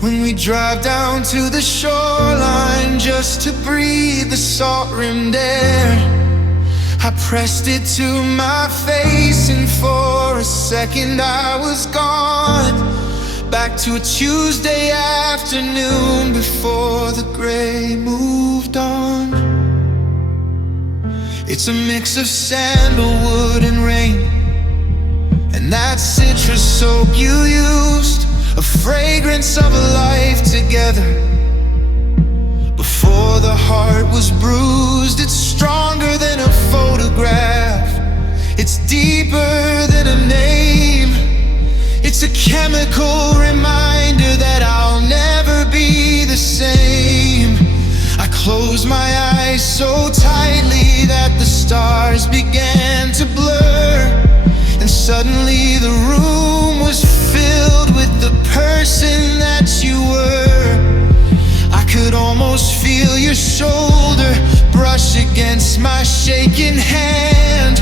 when we drive down to the shoreline just to breathe the salt-rimmed air. I pressed it to my face, and for a second I was gone, back to a Tuesday afternoon before the gray moved on. It's a mix of sandalwood and rain, and that citrus soap you used, a fragrance of a life together. Before the heart was bruised, it's stronger than a photograph. It's deeper than a name. It's a chemical reminder that I'll never be the same. I closed my eyes so tightly that the stars began to blur, and suddenly the room was filled with the person that you were. I could almost feel your shoulder brush against my shaking hand,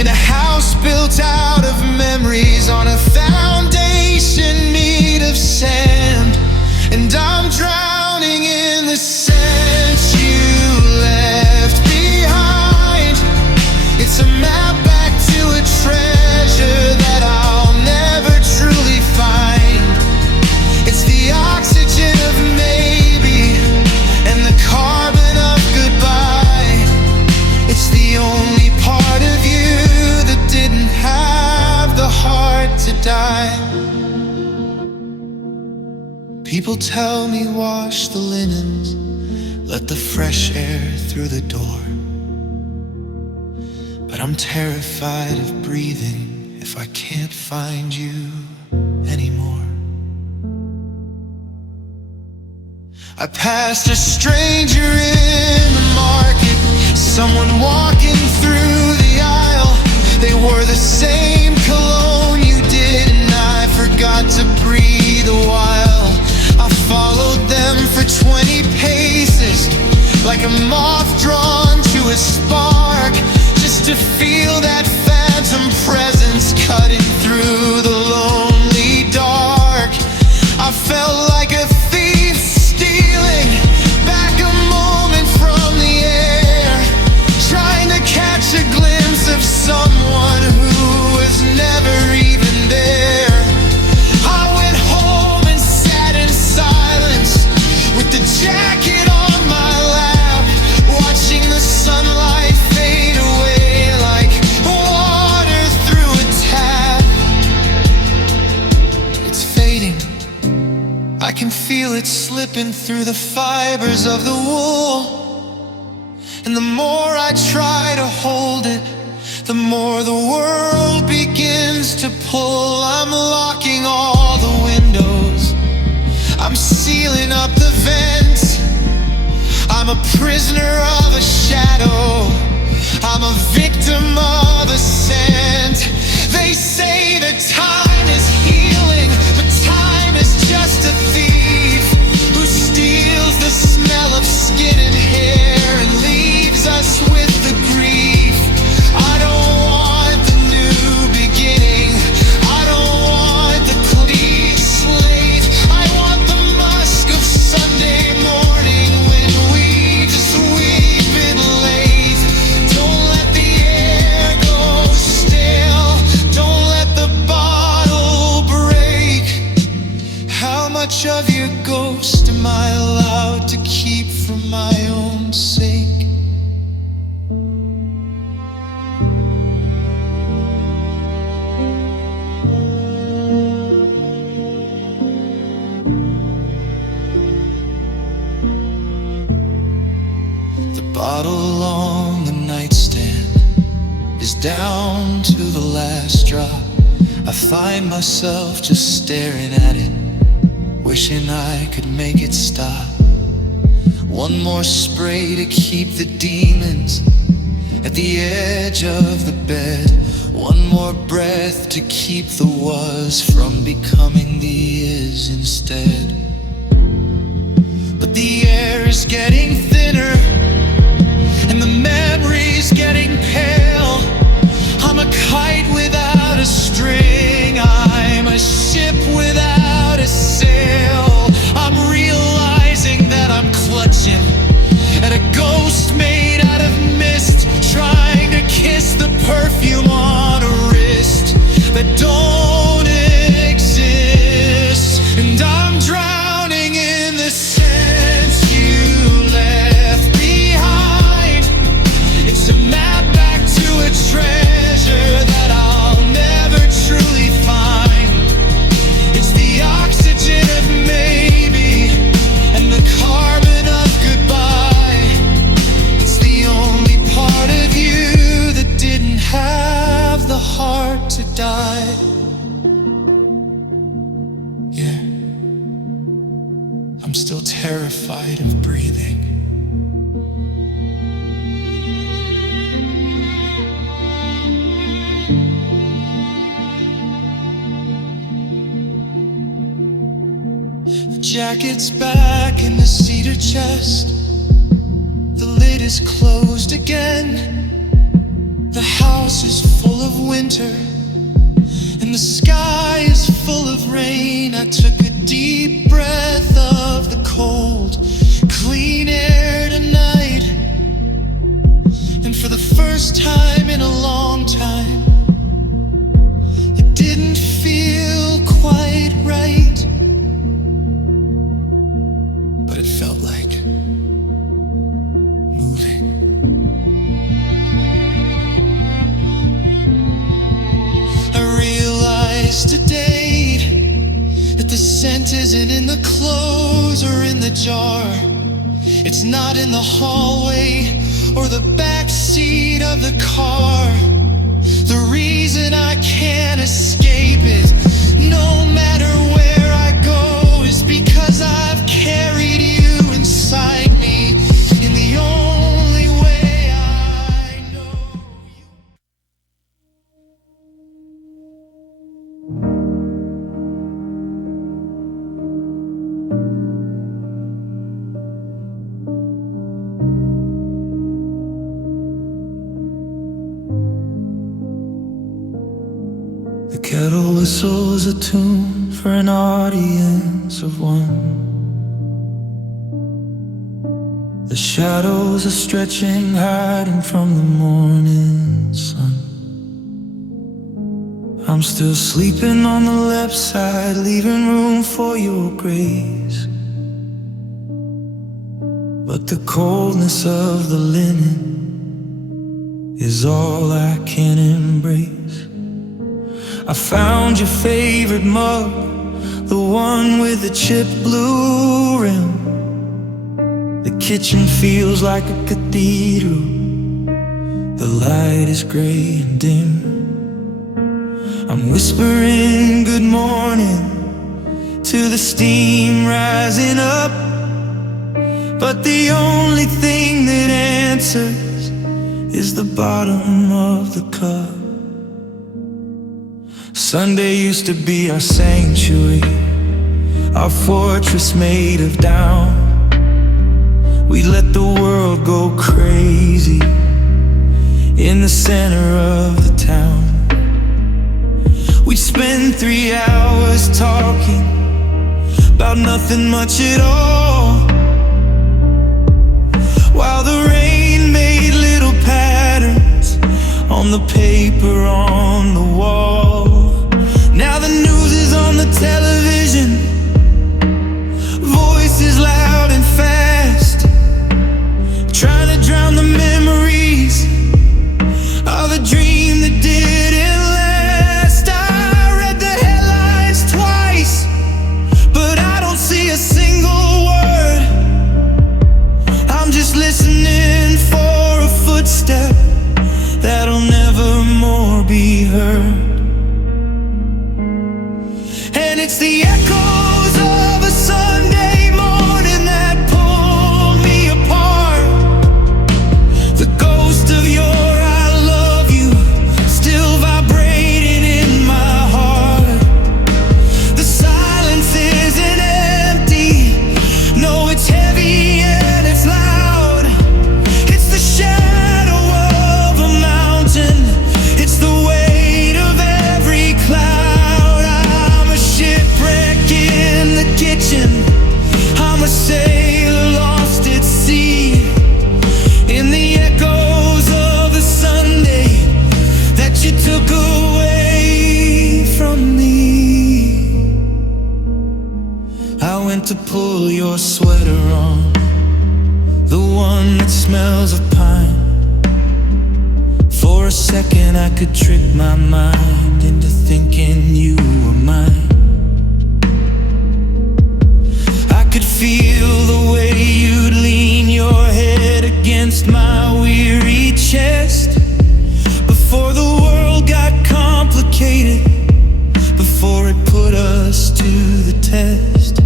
in a house built out of memories on a foundation made of sand. And I'm drowning in the scent you left behind. It's a map back to a treasure that I'll never truly find. It's the oxygen of maybe, and the carbon of goodbye. It's the only part of you that didn't have the heart to die. People tell me wash the linens, let the fresh air through the door, but I'm terrified of breathing if I can't find you anymore. I passed a stranger in the market, someone walking through the aisle. They wore the same cologne you did, and I forgot to breathe a while. I followed them for 20 paces, like a moth drawn to a spark, just to feel that phantom presence cutting through the lonely dark. I felt like a thief stealing back a moment from the air, trying to catch a glimpse of someone who was never even there. I went home and sat in silence with the jacket on my lap, watching the sunlight fade away like water through a tap. It's fading, I can feel it slipping through the fibers of the wool. And the more I try to hold it, the more the world begins to pull. I'm locking all the windows, I'm sealing up the vents. I'm a prisoner of a shadow, I'm a victim of a scent. They say that time is healing, but time is just a thief who steals the smell of skin and hair and leaves us with the grief. I don't want the new beginning, I don't want the clean slate. I want the musk of Sunday morning when we just weep in late. Don't let the air go stale, don't let the bottle break. How much of your ghost am I allowed to keep for my own sake? Bottle on the nightstand is down to the last drop. I find myself just staring at it, wishing I could make it stop. One more spray to keep the demons at the edge of the bed. One more breath to keep the was from becoming the is instead. But the air is getting thinner and the memory's getting pale. I'm a kite without a string, I'm a ship without a sail. I'm realizing that I'm clutching at a ghost made out of mist, trying to kiss the perfume on a wrist that don't exist. And I'm drowning in the sense you left behind. It's a map back to a treasure that I'll never truly find. It's the oxygen of maybe and the carbon of goodbye. It's the only part of you that didn't have the heart to die. Yeah, I'm still terrified of breathing. The jacket's back in the cedar chest. The lid is closed again. The house is full of winter and the sky is full of rain. I took a deep breath of the cold, clean air tonight. And for the first time in a long time, it didn't feel quite right, but it felt like moving. I realized today that the scent isn't in the clothes or in the jar. It's not in the hallway or the back seat of the car. The reason I can't escape it, no matter where I go, is because I've carried you inside me in the only way I know. The kettle whistles a tune for an audience of one. The shadows are stretching, hiding from the morning sun. I'm still sleeping on the left side, leaving room for your grace. But the coldness of the linen is all I can embrace. I found your favorite mug, the one with the chipped blue rim. The kitchen feels like a cathedral. The light is gray and dim. I'm whispering good morning to the steam rising up, but the only thing that answers is the bottom of the cup. Sunday used to be our sanctuary, our fortress made of down. We let the world go crazy in the center of the town. We'd spend 3 hours talking about nothing much at all, while the rain made little patterns on the paper on the wall. Now the news is on the television, voices loud and fast, trying to drown the memories of a dream that didn't last. I read the headlines twice, but I don't see a single word. I'm just listening for a footstep that'll never more be heard. I went to pull your sweater on, the one that smells of pine. For a second I could trick my mind into thinking you were mine. I could feel the way you'd lean your head against my weary chest. Before the world got complicated, before it put us to the test.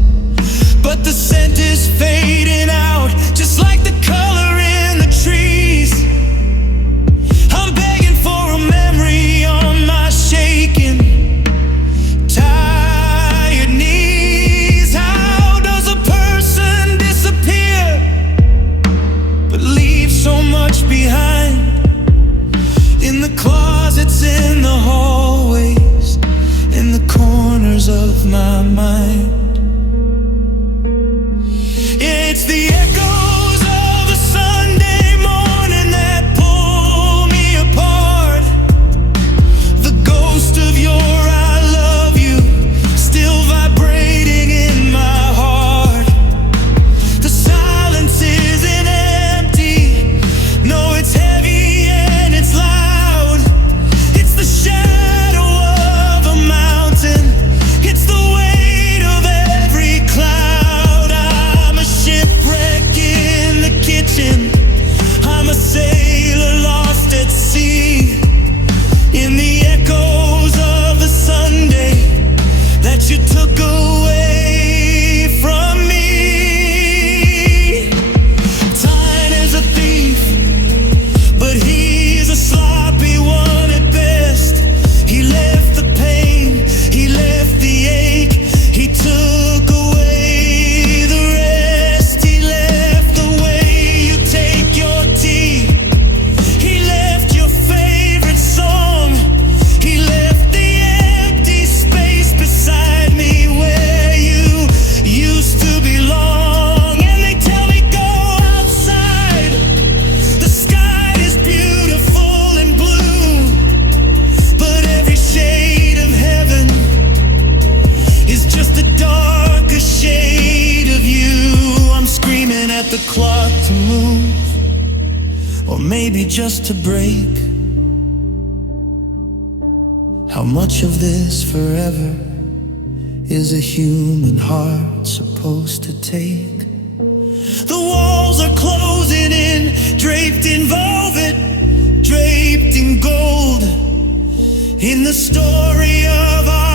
But the scent is fading out, just like the color in the trees. I'm begging for a memory on my shaking, tired knees. How does a person disappear but leave so much behind? In the closets, in the hallways, in the corners of my mind. It's the echoes of a Sunday morning that pull me apart. The ghost of your I love you still vibrating in my heart. The silence isn't empty, no, it's heavy and it's loud. It's the shadow of a mountain, it's the weight of every cloud. I'm a shipwreck in the kitchen, I'm a sailor lost at sea. In the echoes of the Sunday that you took away from me. Time is a thief, but he's a sloppy one at best. He left the pain, he left the ache, he took away the rest. He left the way you take your tea, he left your favorite song, he left the empty space beside me where you used to belong. And they tell me go outside, the sky is beautiful and blue, but every shade of heaven is just a darker shade of you. I'm screaming at the clock to move, or maybe just to break. How much of this forever is a human heart supposed to take? The walls are closing in, draped in velvet, draped in gold. In the story of our